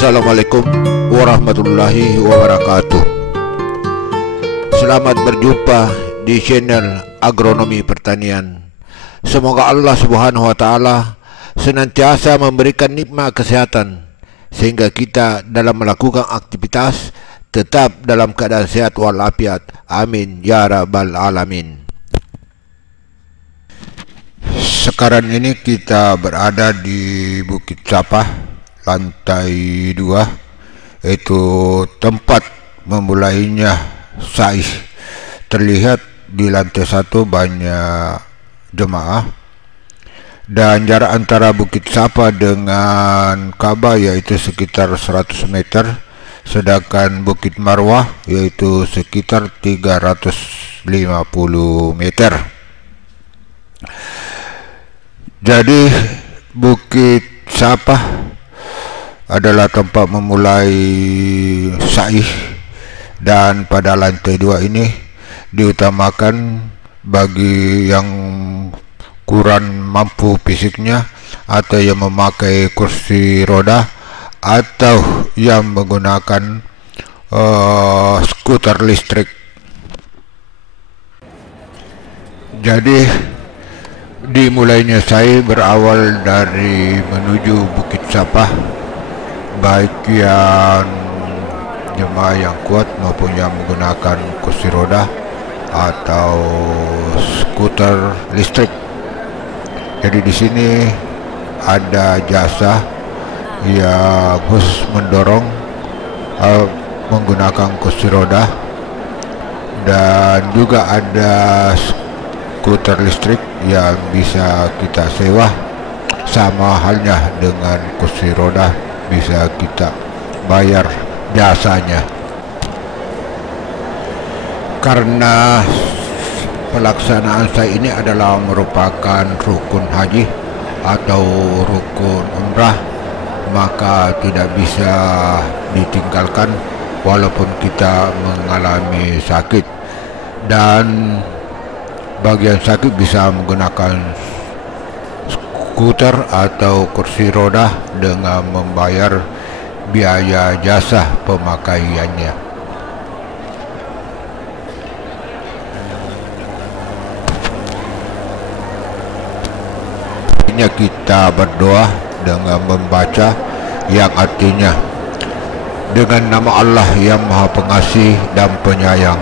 Assalamualaikum warahmatullahi wabarakatuh. Selamat berjumpa di channel Agronomi Pertanian. Semoga Allah Subhanahu wa Ta'ala senantiasa memberikan nikmat kesehatan sehingga kita dalam melakukan aktivitas tetap dalam keadaan sehat walafiat. Amin ya rabbal alamin. Sekarang ini kita berada di Bukit Sapah, lantai 2, yaitu tempat memulainya sa'i. Terlihat di lantai 1 banyak jemaah, dan jarak antara Bukit Sapah dengan Ka'bah yaitu sekitar 100 meter, sedangkan Bukit Marwah yaitu sekitar 350 meter. Jadi Bukit Sapah adalah tempat memulai sa'i, dan pada lantai 2 ini diutamakan bagi yang kurang mampu fisiknya atau yang memakai kursi roda atau yang menggunakan skuter listrik. Jadi dimulainya sa'i berawal dari menuju Bukit Sapah, baik yang jemaah yang kuat maupun yang menggunakan kursi roda atau skuter listrik. Jadi di sini ada jasa yang khusus mendorong menggunakan kursi roda, dan juga ada skuter listrik yang bisa kita sewa, sama halnya dengan kursi roda, bisa kita bayar jasanya. Karena pelaksanaan sa'i ini adalah merupakan rukun haji atau rukun umrah, maka tidak bisa ditinggalkan walaupun kita mengalami sakit. Dan bagian sakit bisa menggunakan skuter atau kursi roda dengan membayar biaya jasa pemakaiannya. Ini kita berdoa dengan membaca yang artinya, dengan nama Allah yang Maha Pengasih dan Penyayang,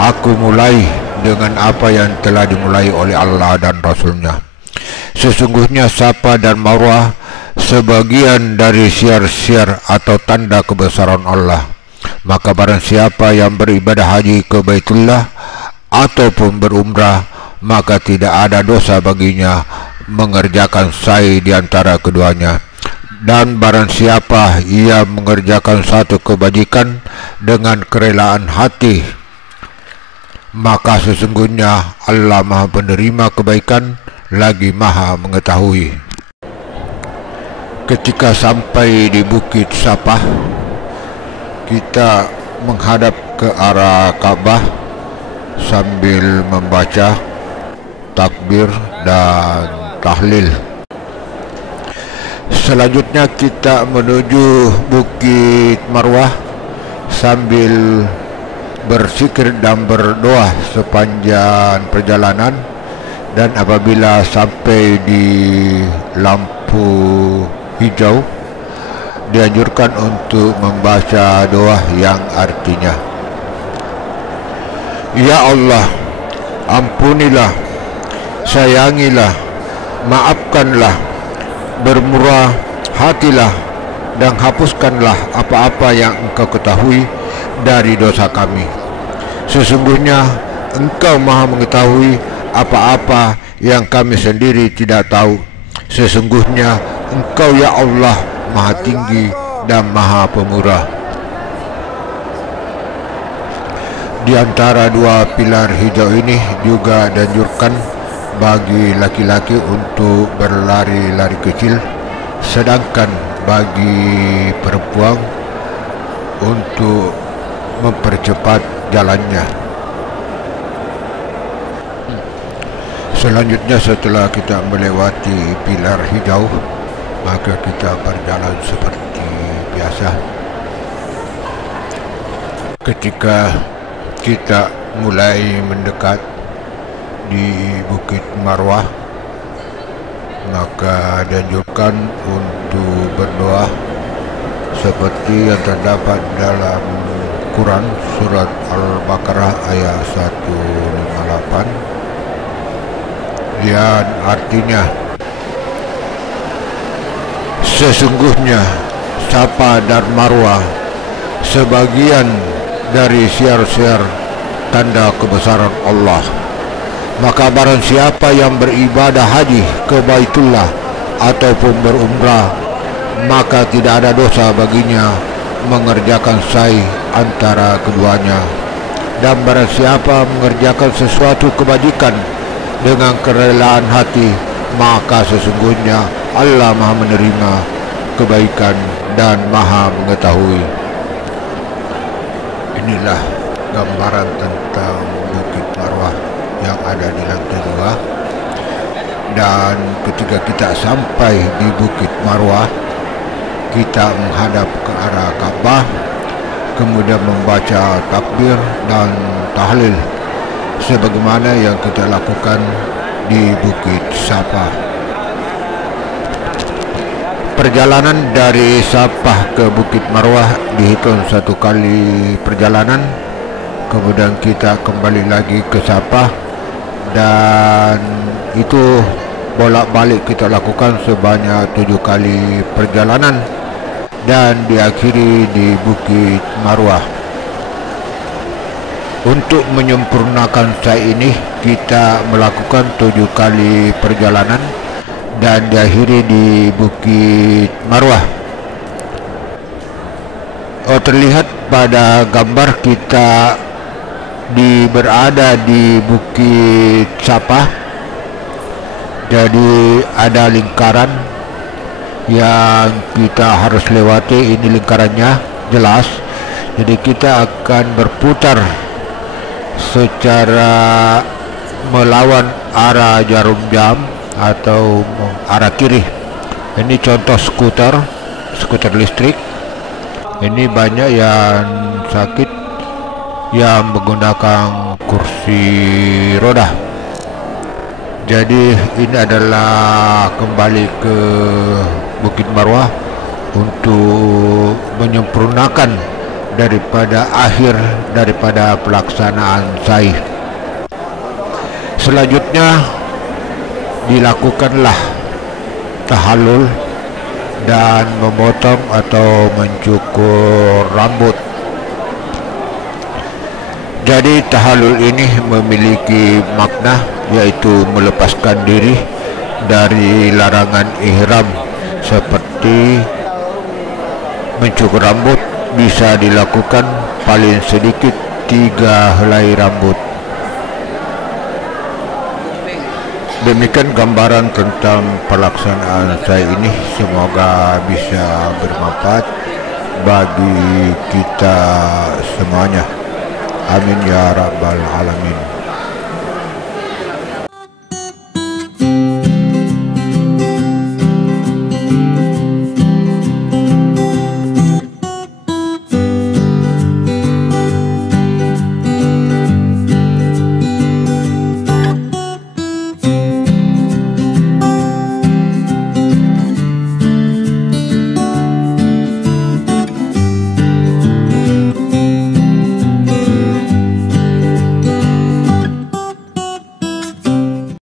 aku mulai dengan apa yang telah dimulai oleh Allah dan Rasulnya. Sesungguhnya Safa dan Marwah sebagian dari syiar-syiar atau tanda kebesaran Allah. Maka barang siapa yang beribadah haji ke Baitullah ataupun berumrah, maka tidak ada dosa baginya mengerjakan sa'i di antara keduanya. Dan barang siapa ia mengerjakan satu kebajikan dengan kerelaan hati, maka sesungguhnya Allah Maha Penerima kebaikan lagi Maha Mengetahui. Ketika sampai di Bukit Sapah, kita menghadap ke arah Ka'bah sambil membaca takbir dan tahlil. Selanjutnya kita menuju Bukit Marwah sambil berzikir dan berdoa sepanjang perjalanan, dan apabila sampai di lampu hijau dianjurkan untuk membaca doa yang artinya, Ya Allah, ampunilah, sayangilah, maafkanlah, bermurah hatilah, dan hapuskanlah apa-apa yang Engkau ketahui dari dosa kami. Sesungguhnya Engkau Maha Mengetahui apa-apa yang kami sendiri tidak tahu. Sesungguhnya Engkau ya Allah Maha Tinggi dan Maha Pemurah. Di antara dua pilar hijau ini juga dianjurkan bagi laki-laki untuk berlari-lari kecil, sedangkan bagi perempuan untuk mempercepat jalannya. Selanjutnya setelah kita melewati pilar hijau, maka kita berjalan seperti biasa. Ketika kita mulai mendekat di Bukit Marwah, maka dianjurkan untuk berdoa seperti yang terdapat dalam Quran surat Al-Baqarah ayat 158, yang artinya, sesungguhnya Safa dan Marwah sebagian dari siar-siar tanda kebesaran Allah. Maka barang siapa yang beribadah haji ke Baitullah ataupun berumrah, maka tidak ada dosa baginya mengerjakan sa'i antara keduanya. Dan barang siapa mengerjakan sesuatu kebajikan dengan kerelaan hati, maka sesungguhnya Allah Maha menerima kebaikan dan Maha mengetahui. Inilah gambaran tentang Bukit Marwah yang ada di lantai 2. Dan ketika kita sampai di Bukit Marwah, kita menghadap ke arah Ka'bah, kemudian membaca takbir dan tahlil sebagaimana yang kita lakukan di Bukit Safa. Perjalanan dari Safa ke Bukit Marwah dihitung 1 kali perjalanan, kemudian kita kembali lagi ke Safa, dan itu bolak-balik kita lakukan sebanyak 7 kali perjalanan, dan diakhiri di Bukit Marwah. Untuk menyempurnakan sa'i ini, kita melakukan 7 kali perjalanan dan diakhiri di Bukit Marwah. Terlihat pada gambar kita berada di Bukit Safa. Jadi ada lingkaran yang kita harus lewati. Ini lingkarannya jelas. Jadi kita akan berputar secara melawan arah jarum jam atau arah kiri. Ini contoh skuter listrik. Ini banyak yang sakit yang menggunakan kursi roda. Jadi ini adalah kembali ke Bukit Marwah untuk menyempurnakan daripada pelaksanaan sa'i. Selanjutnya dilakukanlah tahallul dan memotong atau mencukur rambut. Jadi tahallul ini memiliki makna, yaitu melepaskan diri dari larangan ihram seperti mencukur rambut. Bisa dilakukan paling sedikit 3 helai rambut. Demikian gambaran tentang pelaksanaan sa'i ini. Semoga bisa bermanfaat bagi kita semuanya. Amin ya rabbal alamin.